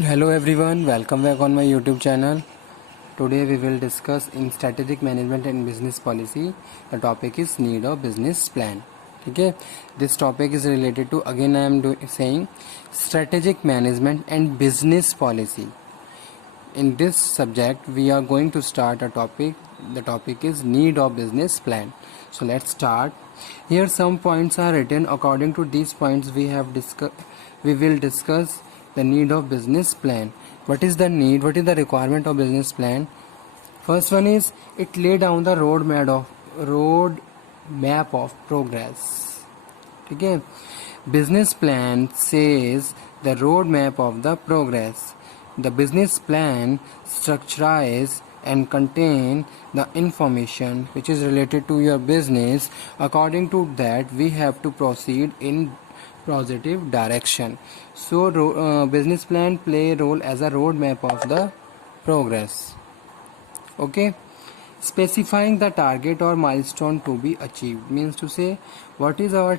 Hello everyone, welcome back on my YouTube channel. Today we will discuss in strategic management and business policy. The topic is need of business plan. Okay, this topic is related to, again I am saying, strategic management and business policy. In this subject we are going to start a topic. The topic is need of business plan. So let's start. Here some points are written. According to these points we will discuss the need of business plan. What is the need? What is the requirement of business plan? First one is it lay down the road map of progress. Okay, business plan says the road map of the progress. The business plan structurize and contain the information which is related to your business. According to that we have to proceed in positive direction. So business plan play a role as a roadmap of the progress. Okay, specifying the target or milestone to be achieved means to say what is our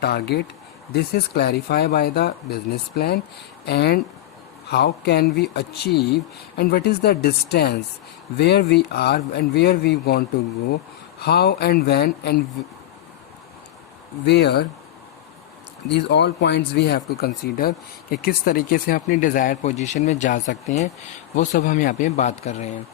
target. This is clarified by the business plan, and how can we achieve, and what is the distance where we are and where we want to go, how and when and where. These all points we have to consider कि किस तरीके से अपनी desire position में जा सकते हैं. वो सब हम यहाँ पे बात कर रहे हैं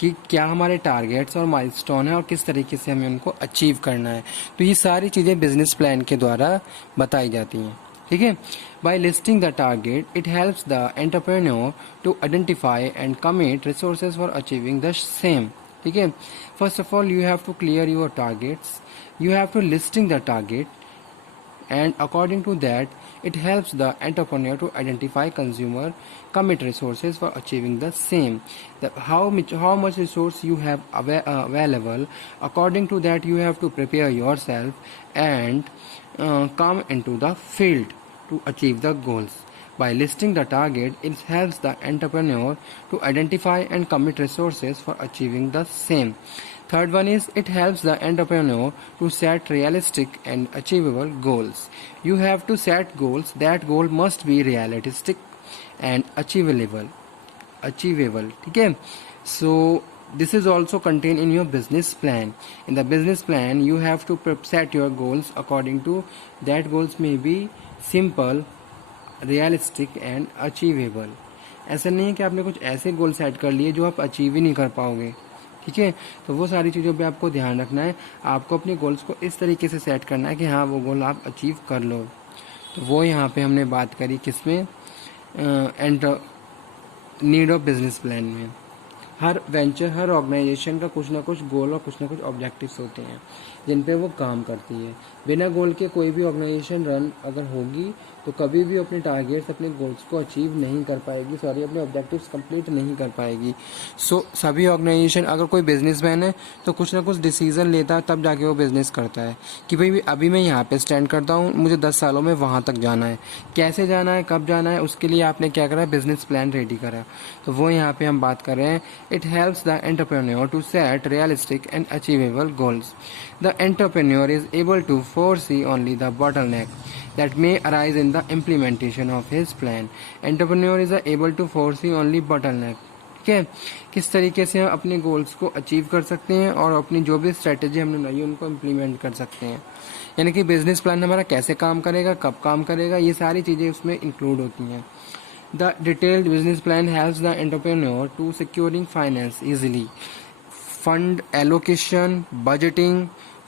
कि क्या हमारे टारगेट्स और माइलस्टोन है और किस तरीके से हमें उनको अचीव करना है. तो ये सारी चीज़ें बिजनेस प्लान के द्वारा बताई जाती हैं. ठीक है. By listing the target it helps the entrepreneur to identify and commit resources for achieving the same. ठीक है. First of all you have to clear your targets. You have to listing the target, and according to that it helps the entrepreneur to identify consumer, commit resources for achieving the same. How much resource you have available, according to that you have to prepare yourself and come into the field to achieve the goals. By listing the target, it helps the entrepreneur to identify and commit resources for achieving the same. Third one is it helps the entrepreneur to set realistic and achievable goals. You have to set goals. That goal must be realistic and achievable. Okay. So this is also contained in your business plan. In the business plan you have to set your goals. According to that goals may be simple, realistic and achievable. ऐसा नहीं है कि आपने कुछ ऐसे goal set कर लिए जो आप अचीव ही नहीं कर पाओगे. ठीक है. तो वो सारी चीज़ों पे आपको ध्यान रखना है. आपको अपने गोल्स को इस तरीके से सेट करना है कि हाँ वो गोल आप अचीव कर लो. तो वो यहाँ पे हमने बात करी किसमें, and need of business plan में. हर वेंचर, हर ऑर्गेनाइजेशन का कुछ ना कुछ गोल और कुछ ना कुछ ऑब्जेक्टिव्स होते हैं जिन पे वो काम करती है. बिना गोल के कोई भी ऑर्गेनाइजेशन रन अगर होगी तो कभी भी अपने टारगेट्स, अपने गोल्स को अचीव नहीं कर पाएगी, अपने ऑब्जेक्टिव्स कंप्लीट नहीं कर पाएगी. सो सभी ऑर्गेनाइजेशन, अगर कोई बिजनेसमैन है तो कुछ ना कुछ डिसीजन लेता है तब जाके वो बिजनेस करता है कि भाई अभी मैं यहाँ पे स्टैंड करता हूँ, मुझे 10 सालों में वहाँ तक जाना है. कैसे जाना है, कब जाना है, उसके लिए आपने क्या करा, बिजनेस प्लान रेडी करा. तो वो यहाँ पे हम बात कर रहे हैं. It helps the entrepreneur to set realistic and achievable goals. The entrepreneur is able to foresee only the bottleneck that may arise in the implementation of his plan. Entrepreneur is able to foresee only bottleneck. ठीक है. किस तरीके से हम अपने goals को achieve कर सकते हैं और अपनी जो भी स्ट्रेटेजी हमने बनाई है उनको इम्प्लीमेंट कर सकते हैं. यानी कि बिजनेस प्लान हमारा कैसे काम करेगा, कब काम करेगा, ये सारी चीज़ें उसमें इंक्लूड होती हैं. The detailed business plan helps the entrepreneur to securing finance easily. Fund allocation, budgeting,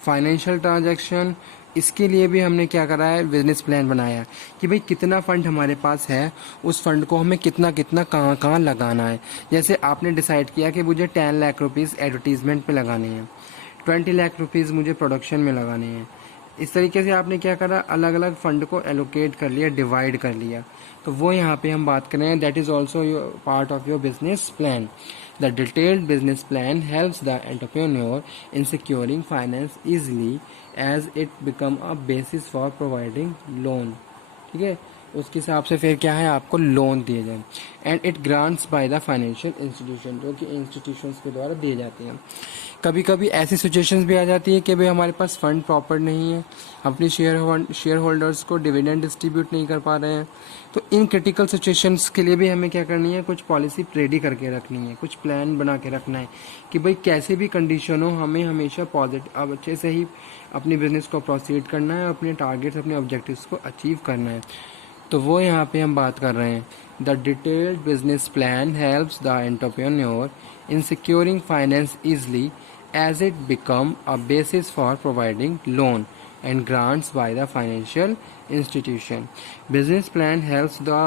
financial transaction, इसके लिए भी हमने क्या करा है, बिजनेस प्लान बनाया कि भाई कितना फंड हमारे पास है, उस फंड को हमें कितना कितना कहाँ कहाँ लगाना है. जैसे आपने डिसाइड किया कि मुझे 10 लाख रुपीज़ एडवर्टीजमेंट पे लगाने हैं, 20 लाख रुपीज़ मुझे प्रोडक्शन में लगाने हैं. इस तरीके से आपने क्या करा, अलग अलग फंड को एलोकेट कर लिया, डिवाइड कर लिया. तो वो यहाँ पे हम बात कर रहे हैं. That is also part of your business plan. The detailed business plan helps the entrepreneur in securing finance easily as it become a basis for providing loan. ठीक है. उसके हिसाब से फिर क्या है आपको लोन दिए जाए। And it grants by the financial institution, जो कि इंस्टीट्यूशंस के द्वारा दिए जाते हैं। कभी कभी ऐसी सिचुएशंस भी आ जाती है कि भाई हमारे पास फंड प्रॉपर नहीं है, अपने शेयर होल्डर्स को डिविडेंड डिस्ट्रीब्यूट नहीं कर पा रहे हैं, तो इन क्रिटिकल सिचुएशंस के लिए भी हमें क्या करनी है, कुछ पॉलिसी रेडी करके रखनी है, कुछ प्लान बना के रखना है कि भाई कैसे भी कंडीशन हो हमें हमेशा पॉजिटिव अब अच्छे से ही अपनी बिजनेस को प्रोसीड करना है, अपने टारगेट्स अपने ऑब्जेक्टिव्स को अचीव करना है। तो वो यहाँ पे हम बात कर रहे हैं, the detailed business plan helps the entrepreneur in securing finance easily as it become a basis for providing loan and grants by the financial institution. Business plan helps the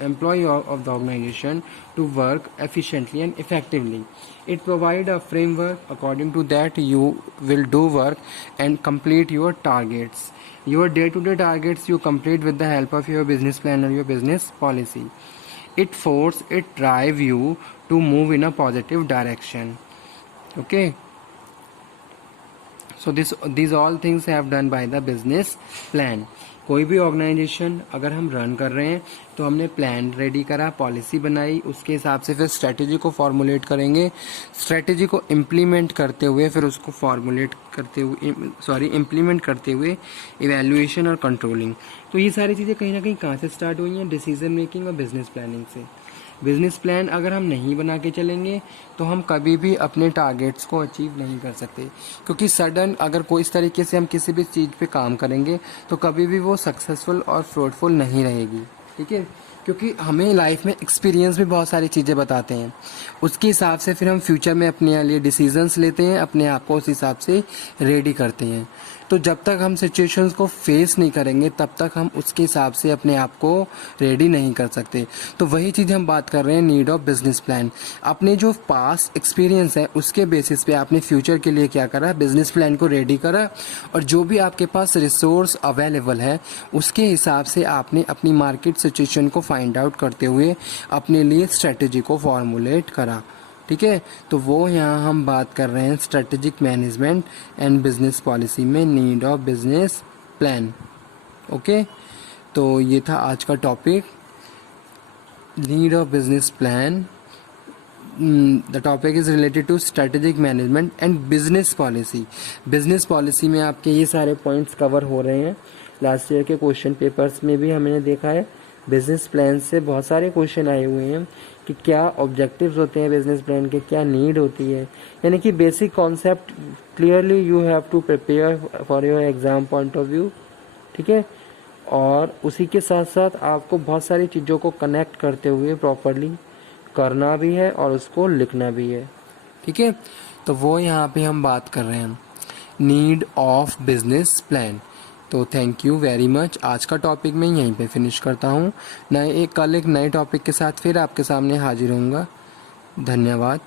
employee of the organization to work efficiently and effectively. It provides a framework according to that you will do work and complete your targets. Your day-to-day targets you complete with the help of your business plan or your business policy. It drive you to move in a positive direction. Okay, so these all things have done by the business plan. कोई भी organisation अगर हम run कर रहे हैं तो हमने plan ready करा, पॉलिसी बनाई, उसके हिसाब से फिर स्ट्रेटेजी को फॉर्मुलेट करेंगे, स्ट्रेटेजी को इम्प्लीमेंट करते हुए फिर उसको इम्प्लीमेंट करते हुए इवैल्यूएशन और कंट्रोलिंग। तो ये सारी चीज़ें कहीं ना कहीं कहाँ से स्टार्ट हुई हैं, डिसीजन मेकिंग और बिजनेस प्लानिंग से। बिजनेस प्लान अगर हम नहीं बना के चलेंगे तो हम कभी भी अपने टारगेट्स को अचीव नहीं कर सकते, क्योंकि सडन अगर कोई इस तरीके से हम किसी भी चीज़ पे काम करेंगे तो कभी भी वो सक्सेसफुल और फ्रूटफुल नहीं रहेगी। ठीक है, क्योंकि हमें लाइफ में एक्सपीरियंस भी बहुत सारी चीज़ें बताते हैं, उसके हिसाब से फिर हम फ्यूचर में अपने लिए डिसीजंस लेते हैं, अपने आप को उस हिसाब से रेडी करते हैं। तो जब तक हम सिचुएशंस को फेस नहीं करेंगे तब तक हम उसके हिसाब से अपने आप को रेडी नहीं कर सकते। तो वही चीज़ हम बात कर रहे हैं, नीड ऑफ बिजनेस प्लान। अपने जो पास्ट एक्सपीरियंस है उसके बेसिस पे आपने फ्यूचर के लिए क्या करा, बिजनेस प्लान को रेडी करा, और जो भी आपके पास रिसोर्स अवेलेबल है उसके हिसाब से आपने अपनी मार्केट सिचुएशन को फाइंड आउट करते हुए अपने लिए स्ट्रेटेजी को फॉर्मुलेट करा। ठीक है, तो वो यहाँ हम बात कर रहे हैं strategic management and business policy में need of business plan. Okay, तो ये था आज का topic, need of business plan. The topic is related to strategic management and business policy. Business policy में आपके ये सारे पॉइंट्स कवर हो रहे हैं। लास्ट ईयर के क्वेश्चन पेपर्स में भी हमने देखा है बिजनेस प्लान से बहुत सारे क्वेश्चन आए हुए हैं कि क्या ऑब्जेक्टिव्स होते हैं बिजनेस प्लान के, क्या नीड होती है, यानी कि basic concept clearly you have to prepare for your exam point of view. ठीक है, और उसी के साथ साथ आपको बहुत सारी चीज़ों को कनेक्ट करते हुए प्रॉपरली करना भी है और उसको लिखना भी है। ठीक है, तो वो यहाँ पे हम बात कर रहे हैं नीड ऑफ बिजनेस प्लान। तो थैंक यू वेरी मच। आज का टॉपिक मैं यहीं पे फिनिश करता हूँ। कल एक नए टॉपिक के साथ फिर आपके सामने हाजिर होऊंगा। धन्यवाद।